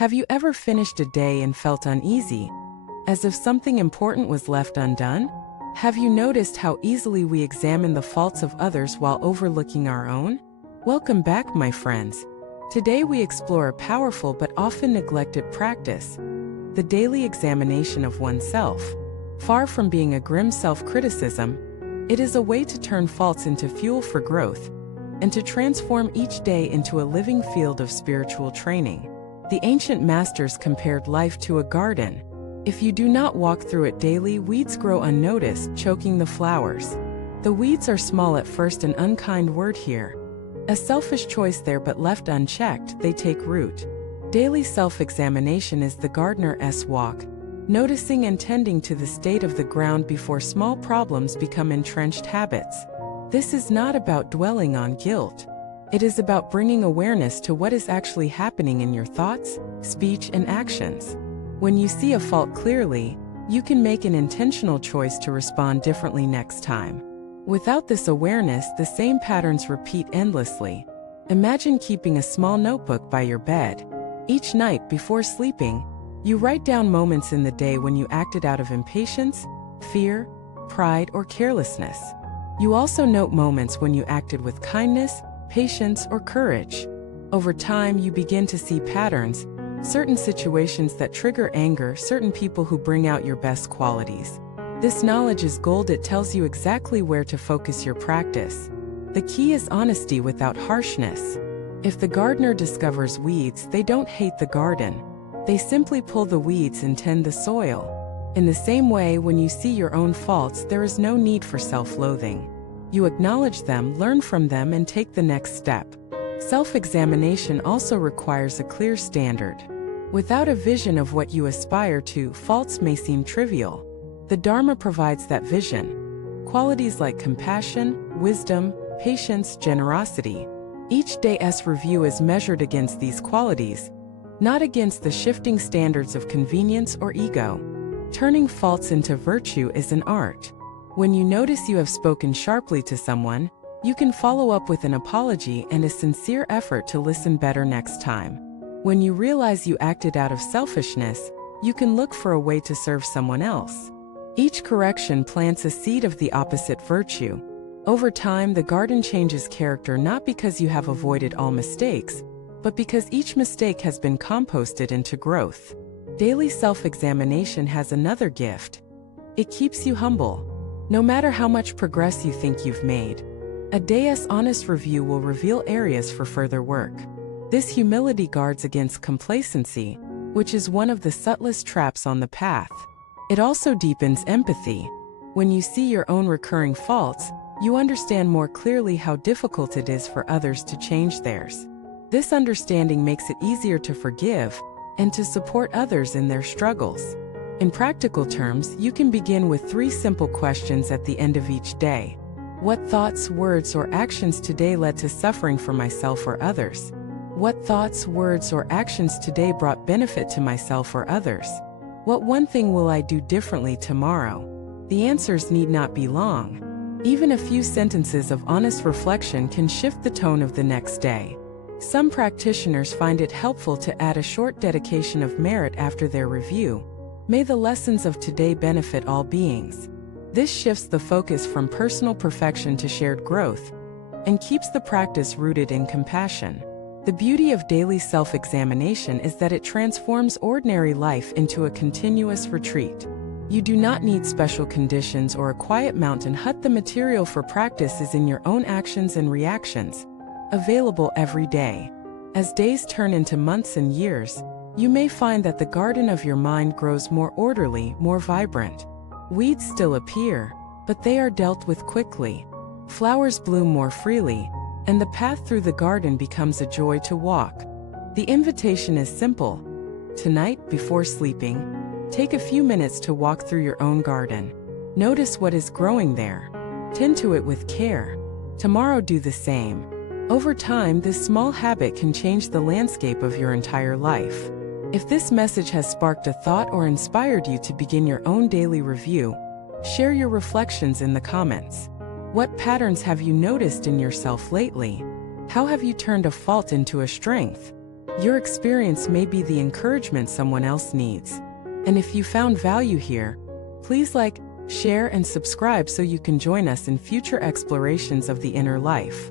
Have you ever finished a day and felt uneasy, as if something important was left undone? Have you noticed how easily we examine the faults of others while overlooking our own? Welcome back, my friends. Today we explore a powerful but often neglected practice, the daily examination of oneself. Far from being a grim self-criticism, it is a way to turn faults into fuel for growth and to transform each day into a living field of spiritual training. The ancient masters compared life to a garden. If you do not walk through it daily, weeds grow unnoticed, choking the flowers. The weeds are small at first, an unkind word here. A selfish choice there, but left unchecked, they take root. Daily self-examination is the gardener's walk, noticing and tending to the state of the ground before small problems become entrenched habits. This is not about dwelling on guilt. It is about bringing awareness to what is actually happening in your thoughts, speech, and actions. When you see a fault clearly, you can make an intentional choice to respond differently next time. Without this awareness, the same patterns repeat endlessly. Imagine keeping a small notebook by your bed. Each night before sleeping, you write down moments in the day when you acted out of impatience, fear, pride, or carelessness. You also note moments when you acted with kindness, patience, or courage. Over time, you begin to see patterns, certain situations that trigger anger, certain people who bring out your best qualities. This knowledge is gold. It tells you exactly where to focus your practice. The key is honesty without harshness. If the gardener discovers weeds, they don't hate the garden. They simply pull the weeds and tend the soil. In the same way, when you see your own faults, there is no need for self-loathing. You acknowledge them, learn from them, and take the next step. Self-examination also requires a clear standard. Without a vision of what you aspire to, faults may seem trivial. The Dharma provides that vision. Qualities like compassion, wisdom, patience, generosity. Each day's review is measured against these qualities, not against the shifting standards of convenience or ego. Turning faults into virtue is an art. When you notice you have spoken sharply to someone, you can follow up with an apology and a sincere effort to listen better next time. When you realize you acted out of selfishness, you can look for a way to serve someone else. Each correction plants a seed of the opposite virtue. Over time, the garden changes character, not because you have avoided all mistakes, but because each mistake has been composted into growth. Daily self-examination has another gift. It keeps you humble. No matter how much progress you think you've made, a day's honest review will reveal areas for further work. This humility guards against complacency, which is one of the subtlest traps on the path. It also deepens empathy. When you see your own recurring faults, you understand more clearly how difficult it is for others to change theirs. This understanding makes it easier to forgive and to support others in their struggles. In practical terms, you can begin with 3 simple questions at the end of each day. What thoughts, words, or actions today led to suffering for myself or others? What thoughts, words, or actions today brought benefit to myself or others? What one thing will I do differently tomorrow? The answers need not be long. Even a few sentences of honest reflection can shift the tone of the next day. Some practitioners find it helpful to add a short dedication of merit after their review. May the lessons of today benefit all beings. This shifts the focus from personal perfection to shared growth and keeps the practice rooted in compassion. The beauty of daily self-examination is that it transforms ordinary life into a continuous retreat. You do not need special conditions or a quiet mountain hut. The material for practice is in your own actions and reactions, available every day. As days turn into months and years, you may find that the garden of your mind grows more orderly, more vibrant. Weeds still appear, but they are dealt with quickly. Flowers bloom more freely, and the path through the garden becomes a joy to walk. The invitation is simple. Tonight, before sleeping, take a few minutes to walk through your own garden. Notice what is growing there. Tend to it with care. Tomorrow, do the same. Over time, this small habit can change the landscape of your entire life. If this message has sparked a thought or inspired you to begin your own daily review, share your reflections in the comments. What patterns have you noticed in yourself lately? How have you turned a fault into a strength? Your experience may be the encouragement someone else needs. And if you found value here, please like, share, and subscribe so you can join us in future explorations of the inner life.